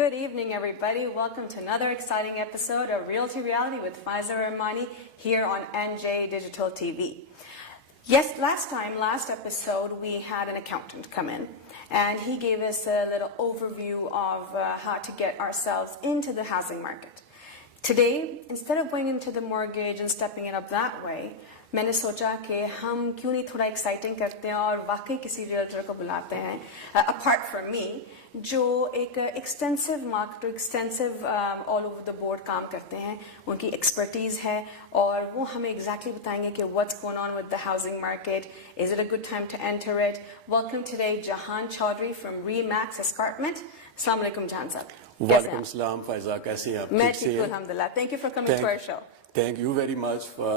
Good evening, everybody. Welcome to another exciting episode of Realty Reality with Faiza Rehmani here on NJ Digital TV. Yes, last episode, we had an accountant come in, and he gave us a little overview of how to get ourselves into the housing market. Today, instead of going into the mortgage and stepping it up that way, मैंने सोचा कि हम क्यों नहीं थोड़ा exciting करते हैं और वाकई किसी रियल्टर को बुलाते हैं apart from me जो एक extensive market extensive all over the board काम करते हैं, उनकी एक्सपर्टीज है और वो हमें एग्जैक्टली बताएंगे कि what's going on with the housing market, is it a good time to enter it. Welcome today Jahan Chaudhary from रीमैक्स एस्कार्टमेंट. अस्सलाम वालेकुम जहान साहब. वालेकुम सलाम फैजा, कैसे हैं आप? मैं ठीक हूं अल्हम्दुलिल्लाह. Thank you for coming to our show. Thank you very much for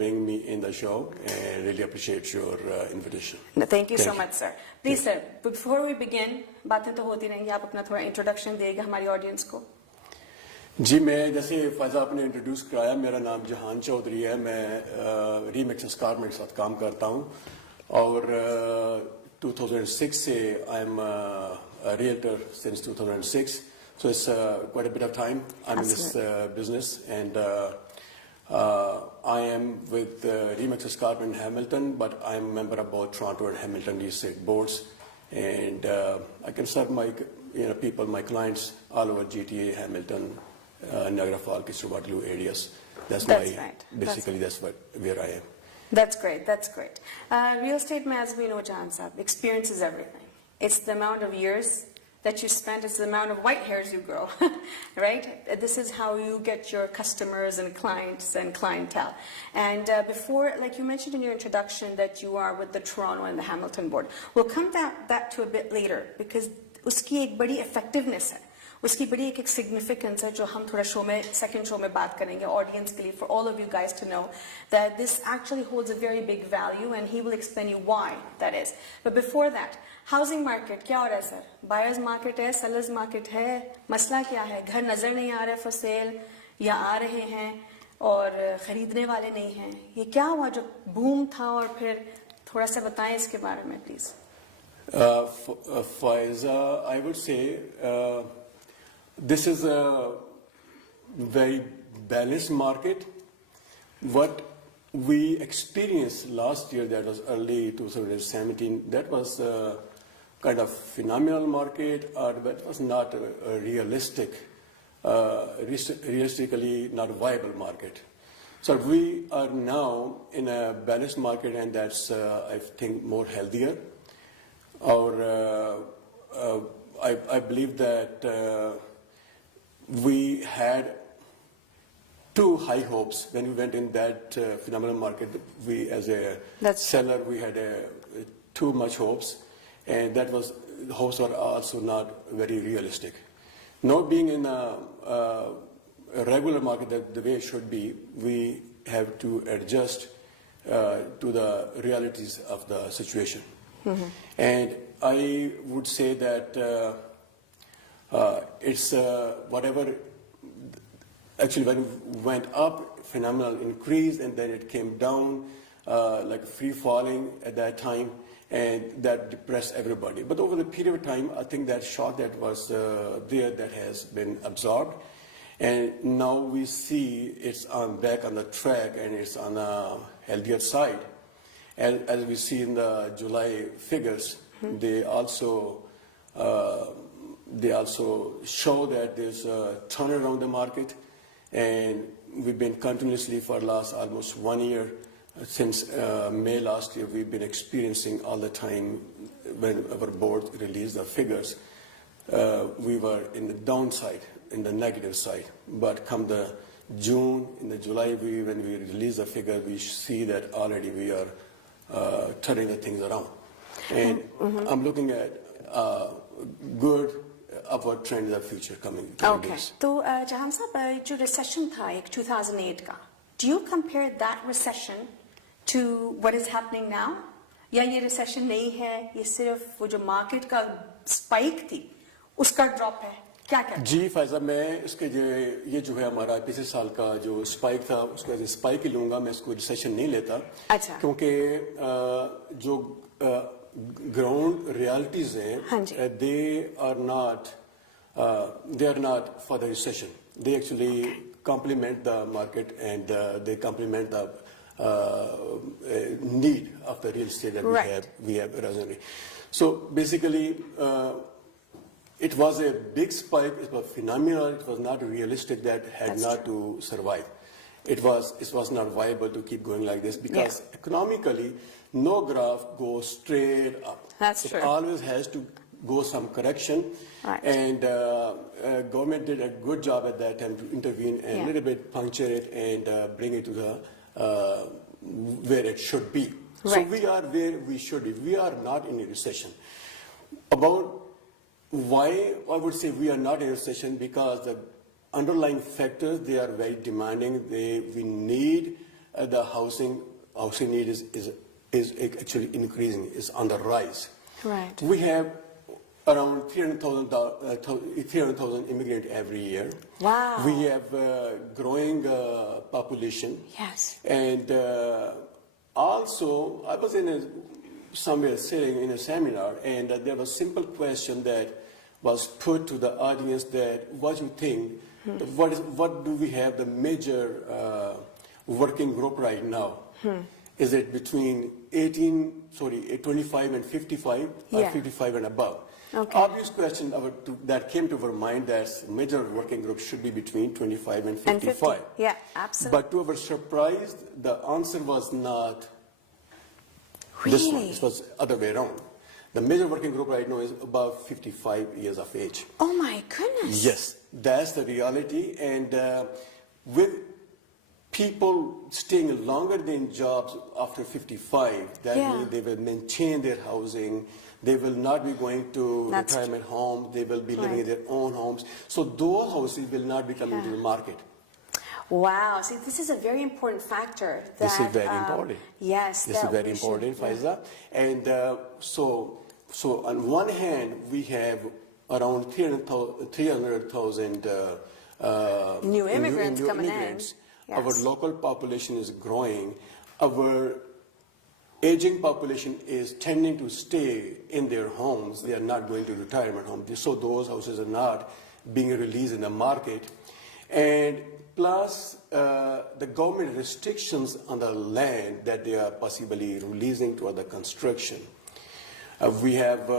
bringing me in the show, and really appreciate your invitation. No, thank you so much, sir. Please, sir, before we begin, बातें तो होती रहेंगी, आप अपना थोड़ा introduction देगा हमारी audience को. जी, मैं जैसे फैजा आपने इंट्रोड्यूस कराया, मेरा नाम जहान चौधरी है. मैं रीमिक्स एस्कार्टमेंट के साथ काम करता हूँ और 2006 से I am realtor since 2006. So it's quite a bit of time I'm in this business, and I am with Remix Escarpment in Hamilton, but I'm a member of both Toronto and Hamilton real estate boards, and I can serve my people, my clients all over GTA, Hamilton, Niagara Falls, Waterloo areas. That's right. Basically that's where I am. That's great. That's great. Real estate, as we know, Jahan Saab, experience is everything. It's the amount of years that you spend, it's the amount of white hairs you grow, right? This is how you get your customers and clients and clientele. And before, like you mentioned in your introduction, that you are with the Toronto and the Hamilton board. We'll come that to a bit later, because uski ek badi effectiveness hai. उसकी बड़ी एक significance है जो हम थोड़ा show में second show में बात करेंगे audience के लिए, for all of you guys to know that this actually holds a very big value, and he will explain you why that is. But before that, housing market क्या हो रहा है sir? Buyers market है, sellers market है, मसला क्या है? घर नजर नहीं आ रहे for sale या आ रहे हैं और खरीदने वाले नहीं हैं? ये क्या हुआ जो boom था, और फिर थोड़ा सा बताएं इसके बारे में please. Faiza, I would say this is a very balanced market. What we experienced last year, that was early 2017, that was a kind of phenomenal market, but it was not a realistically not a viable market. So we are now in a balanced market, and that's, I think, more healthier. Or I believe that we had too high hopes when we went in that phenomenal market. We, as a seller, we had too much hopes, and that was hopes were also not very realistic. Not being in a regular market the way it should be, we have to adjust to the realities of the situation. Mm-hmm. And I would say that it's whatever, actually when it went up, phenomenal increase, and then it came down like free falling at that time, and that depressed everybody. But over the period of time, I think that shock that was there, that has been absorbed, and now we see it's back on the track, and it's on a healthier side. And as we see in the July figures, mm-hmm. they also show that there's a turnaround in the market, and we've been continuously for the last almost 1 year, since May last year, we've been experiencing all the time when our board released the figures, we were in the downside, in the negative side. But come the June, in the July, when we release the figure, we see that already we are turning the things around. And mm-hmm. I'm looking at good upward trend in the future coming days. तो जहां साहब जो recession था एक 2008 का, do you compare that recession to what is happening now? या ये recession नहीं है, ये सिर्फ वो जो market का spike थी उसका drop है? क्या क्या? जी फैजा, मैं इसके ये जो है हमारा पिछले साल का जो स्पाइक था, उसको एज स्पाइक ही लूंगा, मैं इसको रिसेशन नहीं लेता. अच्छा. क्योंकि जो ground realities हैं, they are not they are not for the recession. They actually complement the market, and they complement the need of the real estate that we have presently. So basically, it was a big spike. It was phenomenal. It was not realistic. That had not to survive. It was not viable to keep going like this, because economically, no graph goes straight up. That's it true. always has to go some correction. Right. And government did a good job at that time to intervene and a little bit puncture it and bring it to the where it should be. Right. So we are where we should be. We are not in a recession. About why I would say we are not in a recession, because the underlying factors, they are very demanding. We need the housing need is actually increasing, is on the rise. Right. We have around 300,000 immigrants every year. Wow. We have growing population. Yes. And also, I was somewhere sitting in a seminar, and there was a simple question that was put to the audience, that what do you think, what do we have the major working group right now? Is it between 25 and 55, or 55 and above? Okay. Obvious question that came to our mind, that major working group should be between 25 and 55. Yeah, absolutely. But to our surprise, the answer was not Really? this one. It was other way around. The major working group right now is above 55 years of age. Oh my goodness. Yes, that's the reality. And with people staying longer than jobs after 55, that means they will maintain their housing. They will not be going to retirement home. They will be living in their own homes. So those houses will not be coming to the market. Wow. See, this is a very important factor. This is very important. Yes. This is very important, Faiza. And so on one hand, we have around 300,000 new immigrants coming in. Yes. Our local population is growing. Our aging population is tending to stay in their homes. They are not going to retirement homes. So those houses are not being released in the market. And plus the government restrictions on the land that they are possibly releasing to other construction. We have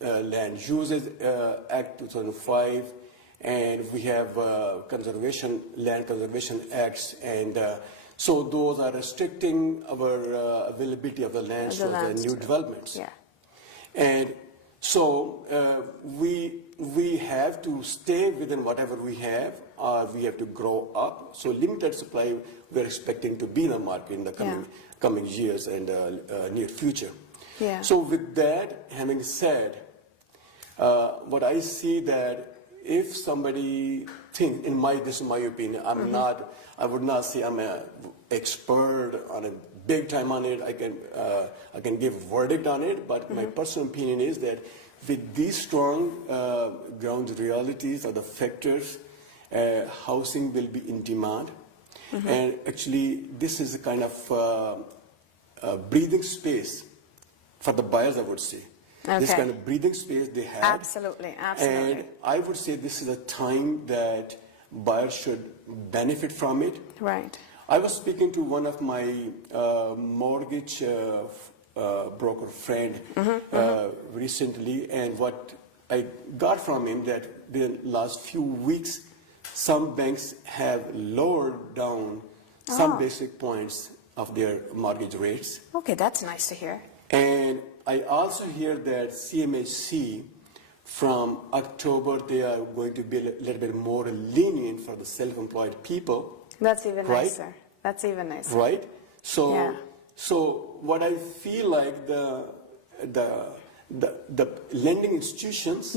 Land Uses Act 2005, and we have Land Conservation Acts, and so those are restricting our availability of the land for the new developments. Yeah. And so we have to stay within whatever we have, or we have to grow up. So limited supply we're expecting to be in the market in the coming years and near future. Yeah. So with that, having said, what I see that if somebody thinks, this is my opinion, I would not say I'm an expert on a big time on it. I can give a verdict on it, but my personal opinion is that with these strong ground realities or the factors, housing will be in demand. And actually, this is a kind of breathing space for the buyers, I would say. Okay. This kind of breathing space they have. Absolutely, absolutely. And I would say this is a time that buyers should benefit from it. Right. I was speaking to one of my mortgage broker friend recently, and what I got from him that the last few weeks, some banks have lowered down some basic points of their mortgage rates. Okay, that's nice to hear. And I also hear that CMHC from October, they are going to be a little bit more lenient for the self-employed people. That's even nicer. That's even nicer. Right? So, so what I feel like the lending institutions,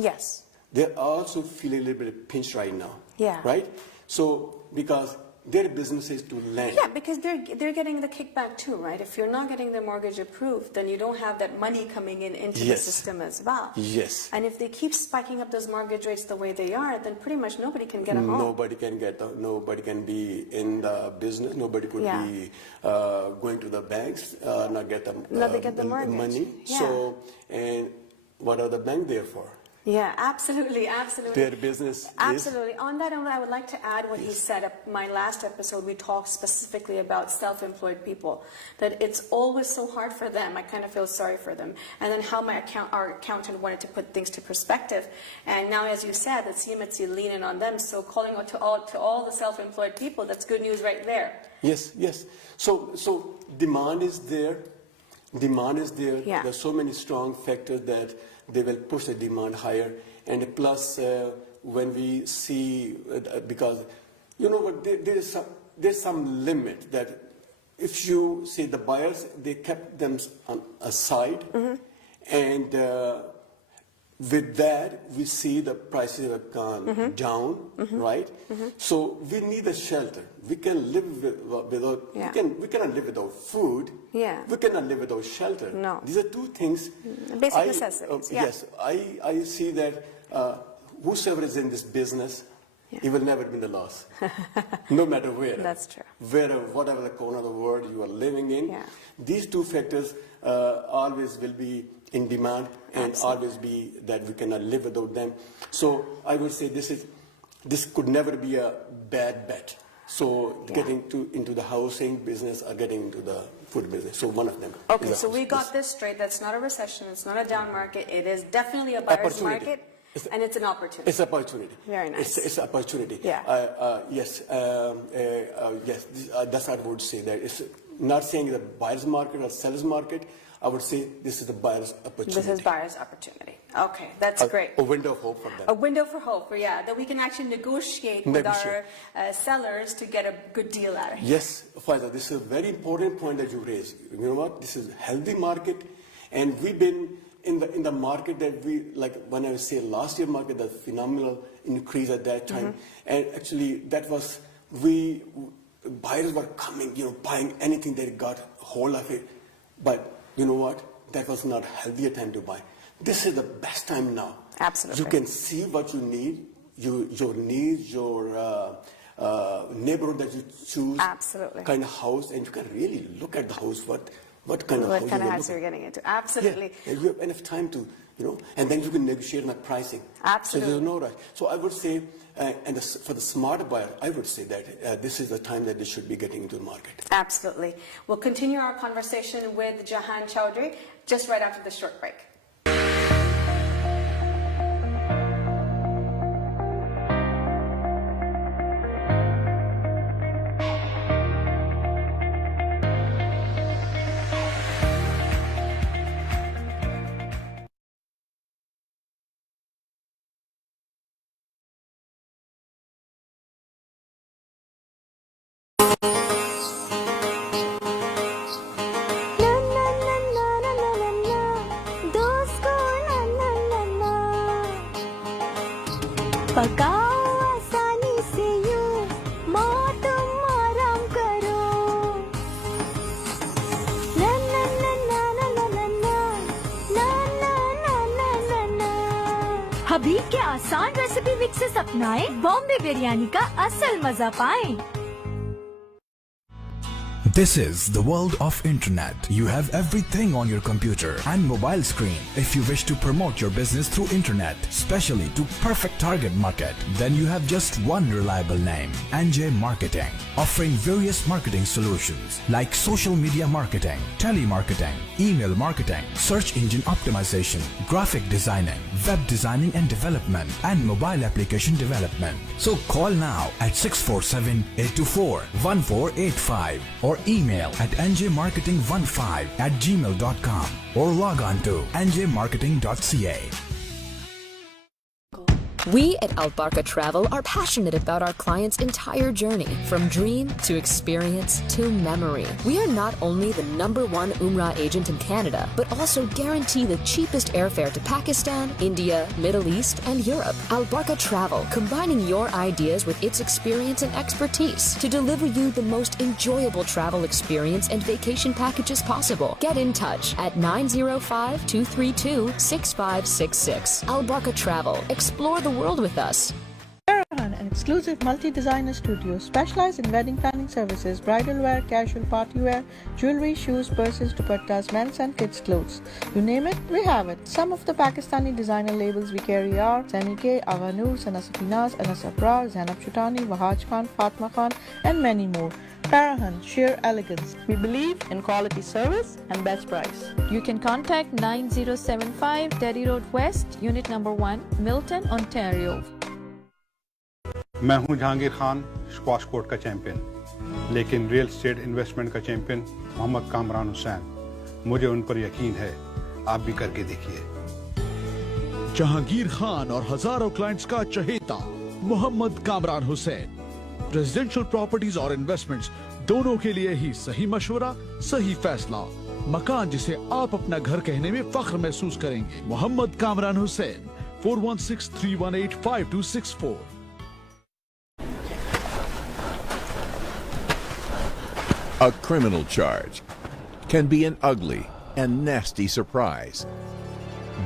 they're also feeling a little bit pinched right now. Yeah. Right? So, because their business is to lend. Yeah, because they're getting the kickback too, right? If you're not getting the mortgage approved, then you don't have that money coming into the system as well. Yes. And if they keep spiking up those mortgage rates the way they are, then pretty much nobody can get a home. Nobody can be in the business. Nobody could be going to the banks, not get the the mortgage. money. Yeah. So, and what are the banks there for? Yeah, absolutely, absolutely. their business Absolutely. On that note, I would like to add what he said. My last episode, we talked specifically about self-employed people, that it's always so hard for them. I kind of feel sorry for them. And then how our accountant wanted to put things to perspective. And now, as you said, that CMHC leaning on them. So calling out to all the self-employed people, that's good news right there. Yes, yes. So demand is there. Demand is there. Yeah. There's so many strong factors that they will push the demand higher. And plus, when we see, because you know what, there's some limit that if you see the buyers, they kept them aside, and with that, we see the prices have gone down, right? So we need a shelter. We can live without. Yeah. We cannot live without food. Yeah. We cannot live without shelter. No. These are two things. Basic necessities. Yeah. Yes, I see that whosoever is in this business, he will never be in the loss, no matter where. That's true. Whatever the corner of the world you are living in, Yeah. these two factors always will be in demand and always be that we cannot live without them. So I would say this could never be a bad bet. So getting into the housing business or getting into the food business. So one of them. Okay, so we got this straight. That's not a recession. It's not a down market. It is definitely a buyer's market. And it's an opportunity. It's an opportunity. Very nice. It's an opportunity. Yeah. Yes. Yes. That's what I would say. That it's not saying the buyer's market or seller's market. I would say this is the buyer's opportunity. This is buyer's opportunity. Okay, that's great. A window of hope for them. A window for hope, yeah, that we can actually negotiate with our sellers to get a good deal out of it. Yes, Faiza, this is a very important point that you raised. You know what? This is a healthy market, and we've been in the market that we, like when I say last year market, the phenomenal increase at that time, and actually that was, buyers were coming, buying anything they got hold of it, but you know what? That was not a healthier time to buy. This is the best time now. Absolutely. You can see what you need, your needs, your neighborhood that you choose. Absolutely. Kind of house, and you can really look at the house. What kind of house you're getting into? Absolutely. Yeah, and you have enough time to, and then you can negotiate on the pricing. Absolutely. So there's no rush. So I would say, for the smarter buyer, I would say that this is the time that they should be getting into the market. Absolutely. We'll continue our conversation with Jahan Chowdhury just right after the short break. हबीब के आसान recipe mixes अपनाएं, बॉम्बे बिरयानी का असल मजा पाएं। This is the world of internet. You have everything on your computer and mobile screen. If you wish to promote your business through internet, especially to perfect target market, then you have just one reliable name, NJ Marketing, offering various marketing solutions like social media marketing, telemarketing, email marketing, search engine optimization, graphic designing, web designing and development, and mobile application development. So call now at 647-824-1485 or email at njmarketing15@gmail.com or log on to njmarketing.ca. We at Albarka Travel are passionate about our clients' entire journey, from dream to experience to memory. We are not only the #1 Umrah agent in Canada, but also guarantee the cheapest airfare to Pakistan, India, Middle East, and Europe. Albarka Travel, combining your ideas with its experience and expertise to deliver you the most enjoyable travel experience and vacation packages possible. Get in touch at 905-232-6566. Albarka Travel. Explore the world with us. And exclusive multi-designer studio specialized in wedding planning services, bridal wear, casual party wear, jewelry, shoes, purses, dupattas, men's and kids' clothes. You name it, we have it. Some of the Pakistani designer labels we carry are Zanike, Agha Noor, Sana Safinaz, Anas Abrar, Zainab Chutani, Wahaj Khan, Fatma Khan, and many more. Parahan, sheer elegance. We believe in quality service and best price. You can contact 9075 Terry Road West, Unit Number 1, Milton, Ontario. मैं हूं Jahangir Khan, squash court का champion, लेकिन real estate investment का champion Mohammad Kamran Hussain. मुझे उन पर यकीन है, आप भी करके देखिए। जहांगीर खान और हजारों क्लाइंट्स का चहेता मोहम्मद कामरान हुसैन। रेजिडेंशियल प्रॉपर्टीज और इन्वेस्टमेंट्स दोनों के लिए ही सही मशवरा, सही फैसला। मकान जिसे आप अपना घर कहने में फख्र महसूस करेंगे। Mohammad Kamran Hussain, 4163185264। A criminal charge can be an ugly and nasty surprise.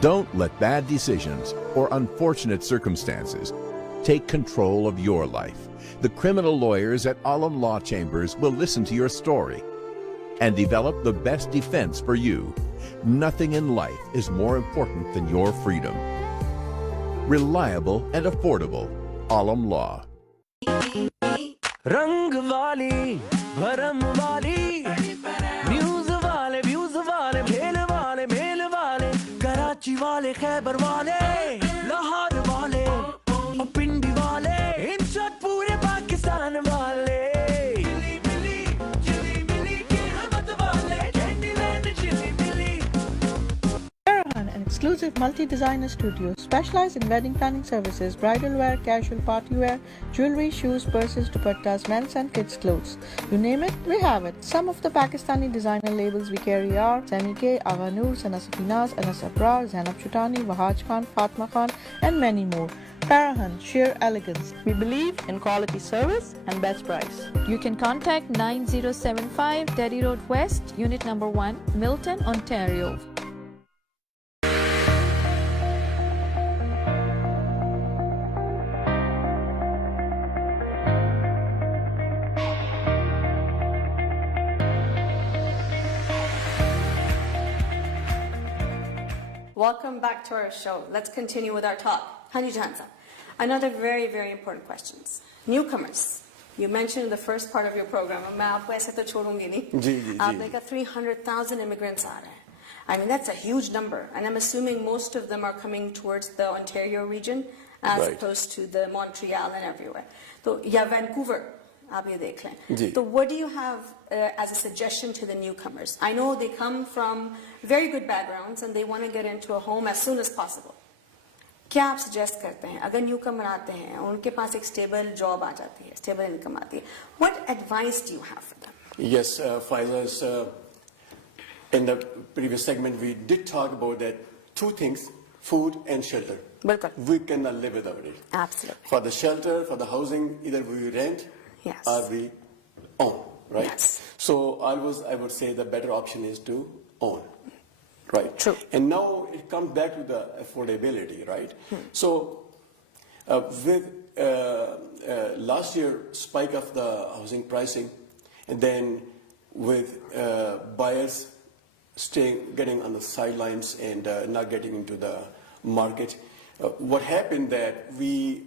Don't let bad decisions or unfortunate circumstances take control of your life. The criminal lawyers at Alam Law Chambers will listen to your story and develop the best defense for you. Nothing in life is more important than your freedom. Reliable and affordable. Alam Law. रंग वाली भरम वाली news वाले views वाले भेल वाले mail वाले कराची वाले खैबर वाले लाहौर वाले और पिंडी वाले इन शॉट पूरे पाकिस्तान वाले चिली मिली के हमत वाले कैंडीलैंड चिली मिली। Parahan, an exclusive multi-designer studio specialized in wedding planning services, bridal wear, casual party wear, jewelry, shoes, purses, dupattas, men's and kids' clothes. You name it, we have it. Some of the Pakistani designer labels we carry are Zanike, Agha Noor, Sana Safinaz, Anas Abrar, Zainab Chutani, Wahaj Khan, Fatma Khan, and many more. Parahan, sheer elegance. We believe in quality service and best price. You can contact 9075 Terry Road West, Unit Number 1, Milton, Ontario. Welcome back to our show. Let's continue with our talk. Hanji Jahan Sahab, another very, very important questions. Newcomers. You mentioned in the first part of your program, मैं आपको ऐसे तो छोड़ूंगी नहीं। आपने कहा 300,000 immigrants आ रहे हैं. I mean, that's a huge number. And I'm assuming most of them are coming towards the Ontario region as opposed to the Montreal and everywhere. So, या Vancouver. आप ये देख लें. So what do you have as a suggestion to the newcomers? I know they come from very good backgrounds and they want to get into a home as soon as possible. क्या आप suggest करते हैं अगर newcomer आते हैं उनके पास एक stable job आ जाती है, stable income आती है, what advice do you have for them? Yes, Faiza, in the previous segment we did talk about that two things, food and shelter. बिल्कुल. We cannot live without it. Absolutely. For the shelter, for the housing, either we rent or we own, right? Yes. So I would say the better option is to own, right? True. And now it comes back to the affordability, right? So with last year spike of the housing pricing, and then with buyers getting on the sidelines and not getting into the market, what happened that we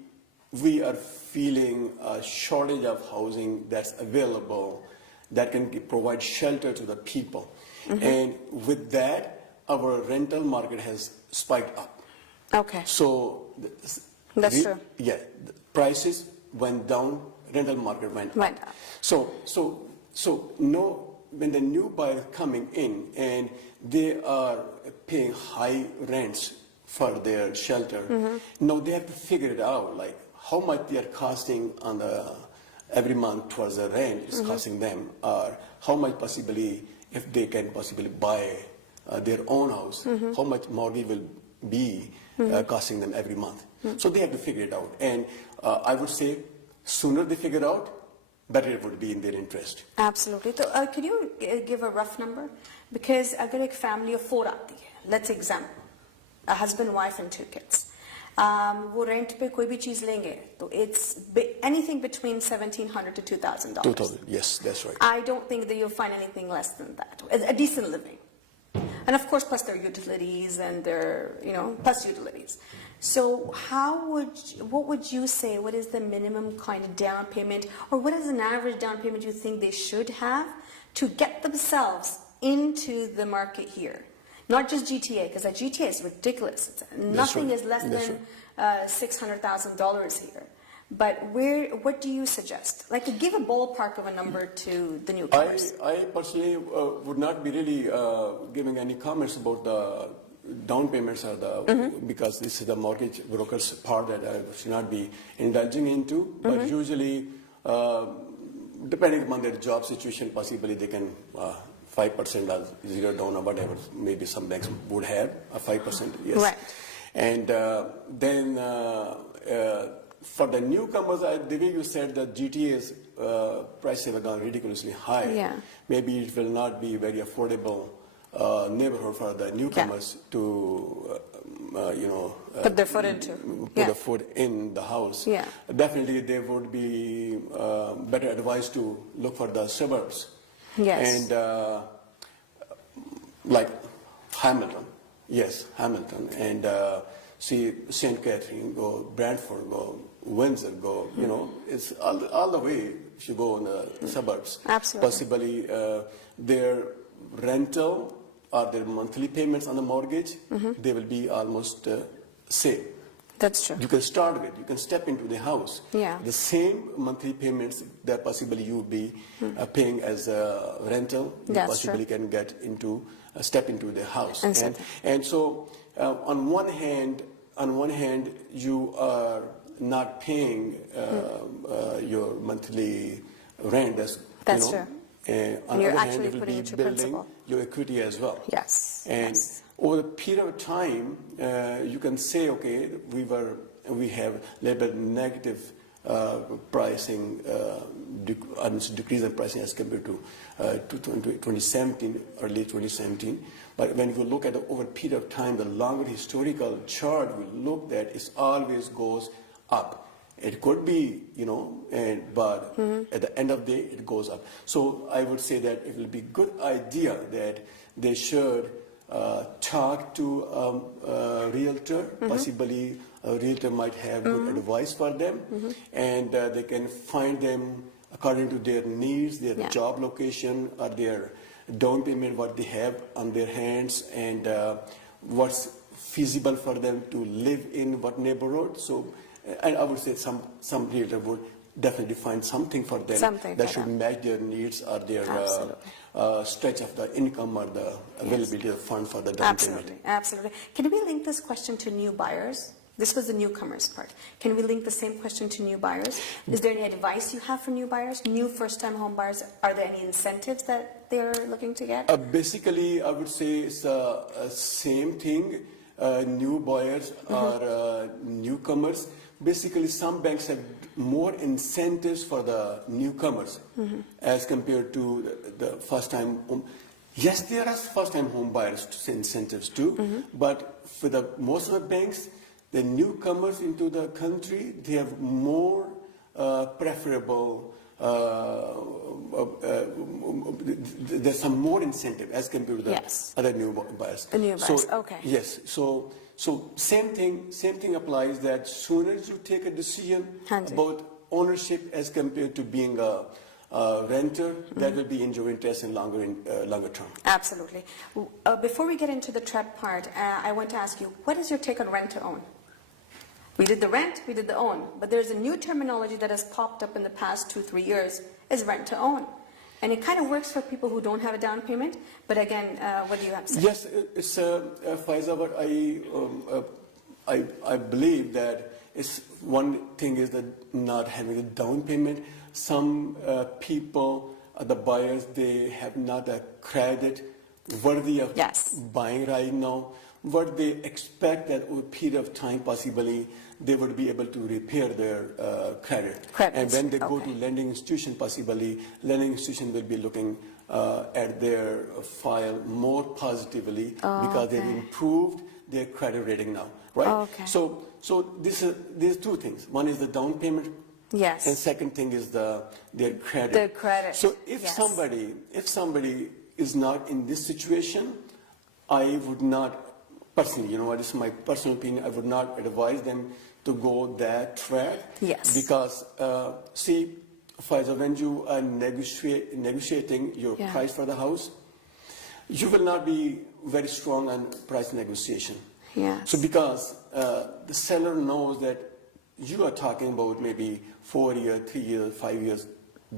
are feeling a shortage of housing that's available that can provide shelter to the people. And with that, our rental market has spiked up. Okay. So That's true. Yeah, the prices went down, rental market went up. So no, when the new buyers coming in and they are paying high rents for their shelter, now they have to figure it out, like how much they are costing on the every month towards the rent is costing them, or how much possibly if they can possibly buy their own house, how much mortgage will be costing them every month. So they have to figure it out, and I would say sooner they figure out, better it would be in their interest. Absolutely. So could you give a rough number? Because अगर एक family of 4 आती है, let's example, a husband, wife and 2 kids, वो rent पे कोई भी चीज लेंगे तो it's anything between $1,700 to $2,000. 2,000. Yes, that's right. I don't think that you'll find anything less than that. A decent living. And of course, plus their utilities and their, plus utilities. So what would you say, what is the minimum kind of down payment, or what is an average down payment you think they should have to get themselves into the market here? Not just GTA, because GTA is ridiculous. Nothing is less than $600,000 here. But what do you suggest? Like, give a ballpark of a number to the newcomers. I personally would not be really giving any comments about the down payments or because this is the mortgage broker's part that I should not be indulging into. But usually, depending upon their job situation, possibly they can 5% or 0 down or whatever. Maybe some banks would have a 5%. Yes. Right. And then for the newcomers, the way you said that GTA's prices have gone ridiculously high. Yeah. Maybe it will not be very affordable neighborhood for the newcomers to, put their foot into. Put their foot in the house. Yeah. Definitely, they would be better advised to look for the suburbs. Yes. And like Hamilton, yes, Hamilton, and see St. Catherine, go Brantford, go Windsor, go, it's all the way if you go in the suburbs. Absolutely. Possibly their rental or their monthly payments on the mortgage, they will be almost same. That's true. You can start with, you can step into the house. Yeah. The same monthly payments that possibly you would be paying as a rental, you That's possibly true. can get into, step into the house. And And so on one hand, you are not paying your monthly rent. That's true. On the You're other hand, actually it will putting be it to building principal. your equity as well. Yes. And yes. over the period of time, you can say, okay, we have a little bit negative pricing, decrease in pricing as compared to 2017, early 2017. But when you look at the over period of time, the longer historical chart we look at, it always goes up. It could be, but at the end of the day, it goes up. So I would say that it will be a good idea that they should talk to a realtor. Possibly a realtor might have good advice for them, and they can find them according to their needs, their job location, or their down payment, what they have on their hands, and what's feasible for them to live in what neighborhood. So, and I would say some realtor would definitely find something for them that should match their needs or their stretch of the income or the availability of fund for the down payment. Absolutely. Can we link this question to new buyers? This was the newcomers part. Can we link the same question to new buyers? Is there any advice you have for new buyers, new first-time home buyers? Are there any incentives that they're looking to get? Basically, I would say it's the same thing. New buyers or newcomers. Basically, some banks have more incentives for the newcomers as compared to the first-time home. Yes, there are first-time home buyers incentives too, but for the most of the banks, the newcomers into the country, they have more preferable. There's some more incentive as compared to the other new buyers. The new buyers, okay. Yes, so same thing applies that sooner as you take a decision about ownership as compared to being a renter, that will be in your interest in longer term. Absolutely. Before we get into the tread part, I want to ask you, what is your take on rent to own? We did the rent, we did the own, but there's a new terminology that has popped up in the past 2-3 years, is rent to own. And it kind of works for people who don't have a down payment, but again, what do you have to say? Yes, it's Faiza, but I believe that it's one thing is that not having a down payment. Some people, the buyers, they have not a credit worthy of buying right now. What they expect that over a period of time, possibly, they would be able to repair their credit. And when they go to lending institution, possibly, lending institution will be looking at their file more positively because they've improved their credit rating now, right? Okay. So there's two things. One is the down payment. Yes. And second thing is their credit. The credit. So if yes. somebody is not in this situation, I would not personally, this is my personal opinion, I would not advise them to go that track. Yes. Because see, Faiza, when you are negotiating your Yeah. price for the house, you will not be very strong on price negotiation. Yes. So because the seller knows that you are talking about maybe 4 years, 3 years, 5 years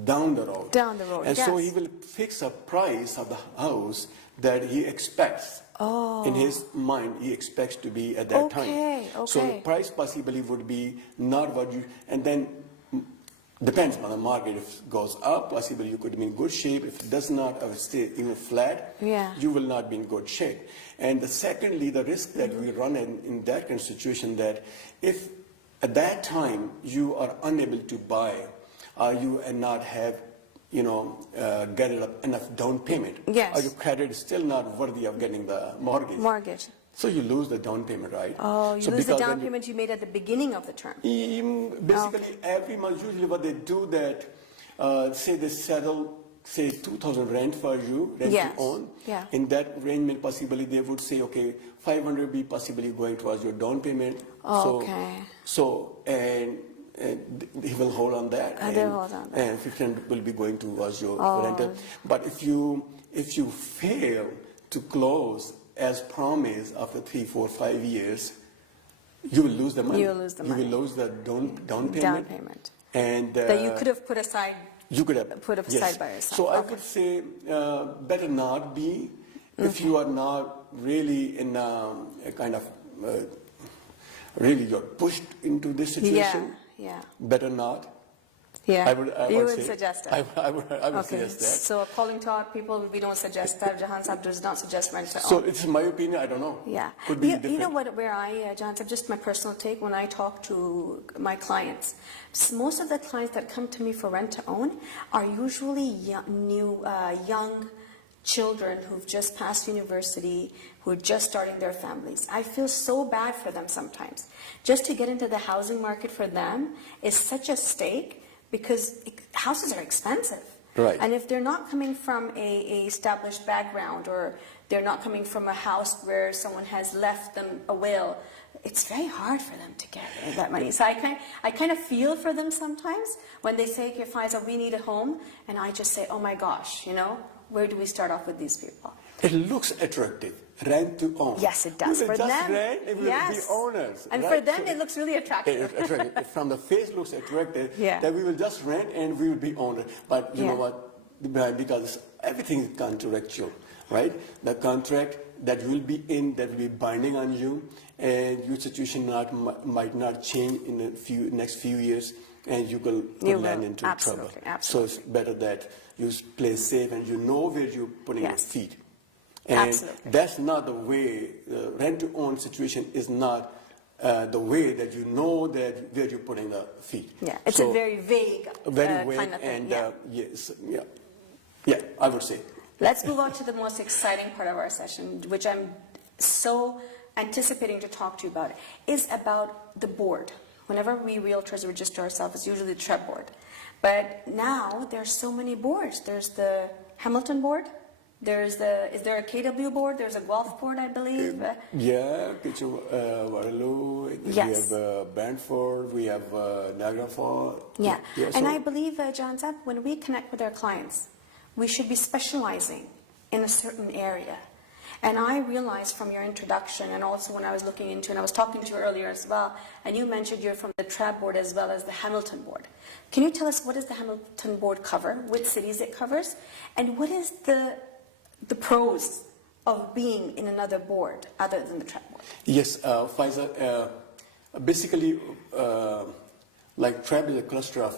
down the road. Down the road, And so yes. he will fix a price of the house that he expects. In his mind, he expects to be at that time. Okay. So the price possibly would be not what you, and then depends on the market. If it goes up, possibly you could be in good shape. If it does not, or stay even flat, Yeah. you will not be in good shape. And secondly, the risk that we run in that kind of situation, that if at that time you are unable to buy, or you and not have, get enough down payment, Yes. or your credit is still not worthy of getting the mortgage. Mortgage. So you lose the down payment, right? Oh, you So lose the because down then payment you made at the beginning of the term. Basically, every month, usually what they do that, say they settle, say 2,000 rent for you, rent Yes. you own. Yeah. In that arrangement, possibly they would say, okay, 500 be possibly going towards your down payment. Okay. And he will hold on that. They'll hold on that. And 15 will be going towards your Oh. rental. But if you fail to close as promised after 3, 4, 5 years, you will lose the money. You will lose the money. You will lose the down payment. Down payment. And That you could have put aside. you could have put aside yes. by yourself. So I Okay. would say better not be if you are not really in a kind of really you're pushed into this situation. Yeah. Better not. Yeah. I would say, suggest that. I would Okay. suggest that. So calling to our people, we don't suggest that. Jahan Sahab does not suggest rent to So own. it's my opinion. I don't know. Yeah. Could be You different. know what, where I, Jahan Sahab, just my personal take, when I talk to my clients, most of the clients that come to me for rent to own are usually young children who've just passed university, who are just starting their families. I feel so bad for them sometimes. Just to get into the housing market for them is such a stake because houses are expensive. Right. And if they're not coming from a established background, or they're not coming from a house where someone has left them a will, it's very hard for them to get that money. So I kind of feel for them sometimes when they say, okay, Faiza, we need a home. And I just say, oh my gosh, where do we start off with these people? It looks attractive. Rent to own. Yes, it does. We will For just them, rent, we will yes. be owners. And right? for them, So it looks really attractive. attractive. From the face looks attractive. Yeah. That we will just rent and we will be owners. But you Yeah. know what? Because everything is contractual, right? The contract that will be that will be binding on you, and your situation might not change in the next few years, and you will land into trouble. Absolutely. So it's better that you play safe and you know where you're putting your Yes. feet. And Absolutely. that's not the way. The rent-to-own situation is not the way that you know that where you're putting the feet. Yeah, it's So, a very vague, very vague, kind of thing. and Yeah. yes, yeah, I would say. Let's move on to the most exciting part of our session, which I'm so anticipating to talk to you about, is about the board. Whenever we realtors register ourselves, it's usually the TREP board. But now there's so many boards. There's the Hamilton board. Is there a KW board? There's a Guelph board, I believe. Yeah, Waterloo, Yes. we have Brantford, we have Niagara Falls. Yeah. so- And I believe, John Saab, when we connect with our clients, we should be specializing in a certain area. And I realized from your introduction, and also when I was looking into, and I was talking to you earlier as well, and you mentioned you're from the TRAB board as well as the Hamilton board. Can you tell us what does the Hamilton board cover, which cities it covers, and what is the pros of being in another board other than the TRAB board? Yes, Faiza, basically, like TRAB is a cluster of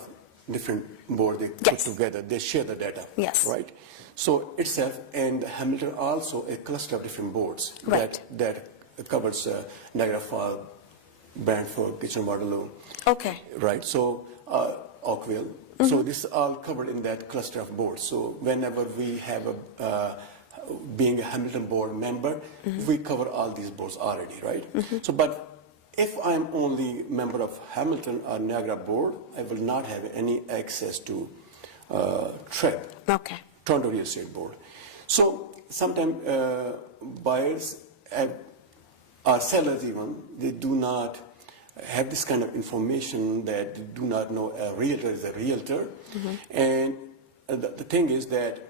different boards they put Yes. together. They share the data. Yes. Right? So itself, and Hamilton also a cluster of different boards Right. that covers Niagara Falls, Brantford, Kitchener-Waterloo. Okay. Right, so Oakville. So this is all covered in that cluster of boards. So whenever we have being a Hamilton board member, we cover all these boards already, right? So, but if I'm only member of Hamilton or Niagara board, I will not have any access to TREB, Okay. Toronto Real Estate Board. So sometimes buyers or sellers even, they do not have this kind of information, that they do not know a realtor is a realtor. And the thing is that,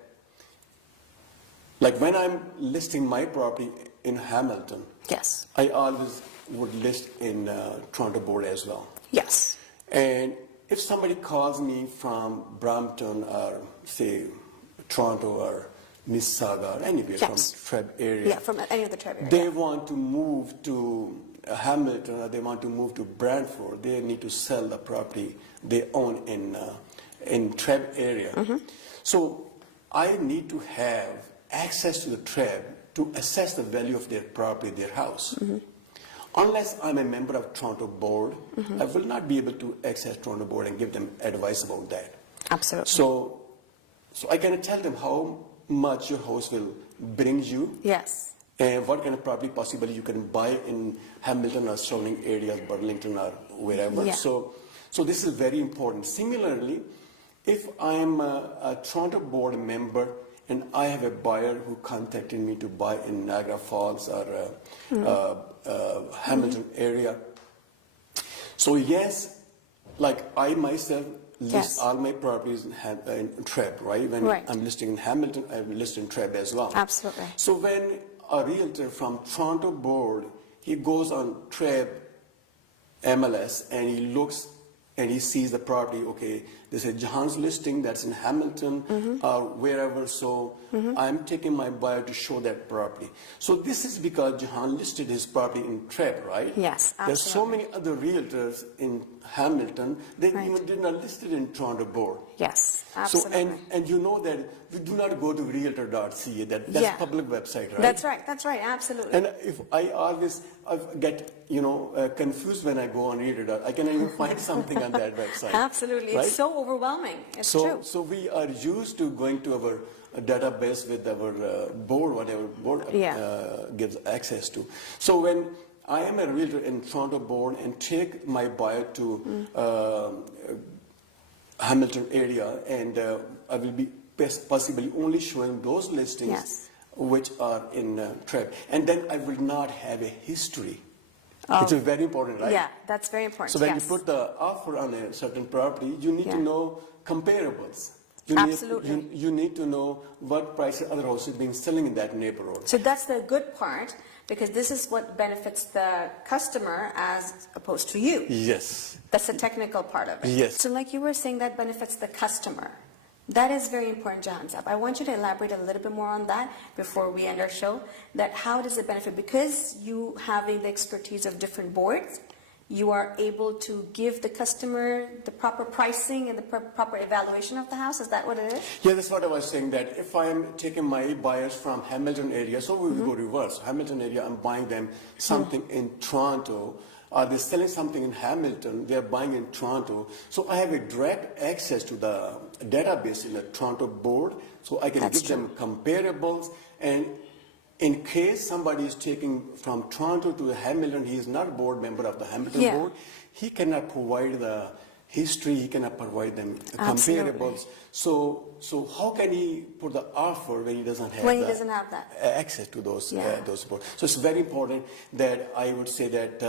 like when I'm listing my property in Hamilton, Yes. I always would list in Toronto board as well. Yes. And if somebody calls me from Brampton or say Toronto or Mississauga or anywhere Yes. from TREB area, Yeah, from any of the Trevor. they want to move to Hamilton or they want to move to Brantford, they need to sell the property they own in TREB area. So I need to have access to the TREB to assess the value of their property, their house. Unless I'm a member of Toronto board, I will not be able to access Toronto board and give them advice about that. Absolutely. So I can tell them how much your house will bring you, Yes. and what kind of property possibly you can buy in Hamilton or surrounding areas, Burlington or wherever. Yeah. So this is very important. Similarly, if I'm a Toronto board member and I have a buyer who contacted me to buy in Niagara Falls or Hamilton area, so yes, like I myself list Yes. all my properties in TREB, right? When Right. I'm listing in Hamilton, I will list in TREB as well. Absolutely. So when a realtor from Toronto board, he goes on TREB MLS and he looks and he sees the property, okay, there's a Jahan's listing that's in Hamilton or wherever, so I'm taking my buyer to show that property. So this is because Jahan listed his property in TREB, right? Yes, There's so absolutely. many other realtors in Hamilton, they Right. even did not list it in Toronto board. Yes. So, Absolutely. and you know that we do not go to realtor.ca, that's Yeah. public website, right? That's right. That's right. Absolutely. And if I always get, confused when I go on Realtor, I can even find something on that website. Absolutely. right? It's so overwhelming. It's true. So we are used to going to our database with our board, whatever board Yeah. gives access to. So when I am a realtor in Toronto board and take my buyer to Hamilton area, and I will be possibly only showing those listings Yes. which are in TREB, and then I will not have a history. Oh. It's very important, right? Yeah, that's very important. So when yes. you put the offer on a certain property, you need Yeah. to know comparables. Absolutely. You need to know what price other houses being selling in that neighborhood. So that's the good part, because this is what benefits the customer as opposed to you. Yes. That's the technical part of it. Yes. So like you were saying, that benefits the customer. That is very important, Jahan Saab. I want you to elaborate a little bit more on that before we end our show, that how does it benefit? Because you having the expertise of different boards, you are able to give the customer the proper pricing and the proper evaluation of the house. Is that what it is? Yeah, that's what I was saying, that if I am taking my buyers from Hamilton area, so we will go reverse. Hamilton area, I'm buying them something in Toronto. They're selling something in Hamilton, they're buying in Toronto. So I have a direct access to the database in the Toronto board, so I can give them comparables. And in case somebody is taking from Toronto to Hamilton, he is not a board member of the Hamilton Yeah. board, he cannot provide the history, he cannot provide them Absolutely. comparables. So how can he put the offer when he doesn't have When he doesn't have that. access to those boards? So it's very important that I would say that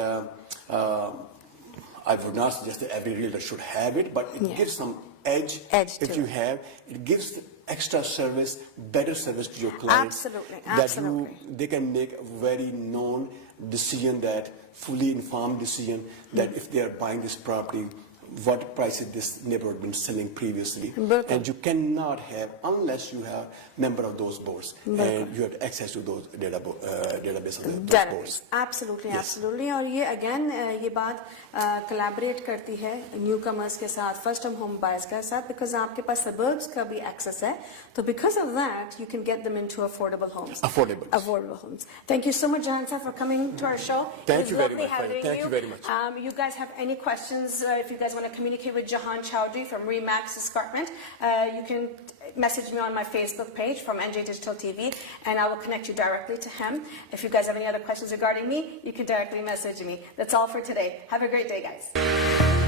I would not suggest that every realtor should have it, but it gives some edge Edge if to you it. have. It gives extra service, better service to your clients. Absolutely, That absolutely. they can make a very known decision, that fully informed decision, that if they are buying this property, what price is this neighborhood been selling previously. And you cannot have, unless you have member of those boards and you have access to those database of those Database. boards. Absolutely, Yes. absolutely. और ये again ये बात collaborate करती है newcomers के साथ, first time home buyers के साथ, because आपके पास suburbs का भी access है. So because of that, you can get them into affordable homes. Affordable homes. Thank you so much, Jahan Saab, for coming to our show. Thank It was you very lovely much, having Thank you very much. You guys have any questions? If you guys want want to communicate with Jahan Chowdhury from Remax Escarpment, you can message me on my Facebook page from NJ Digital TV, and I will connect you directly to him. If you guys have any other questions regarding me, you can directly message me. That's all for today. Have a great day, guys.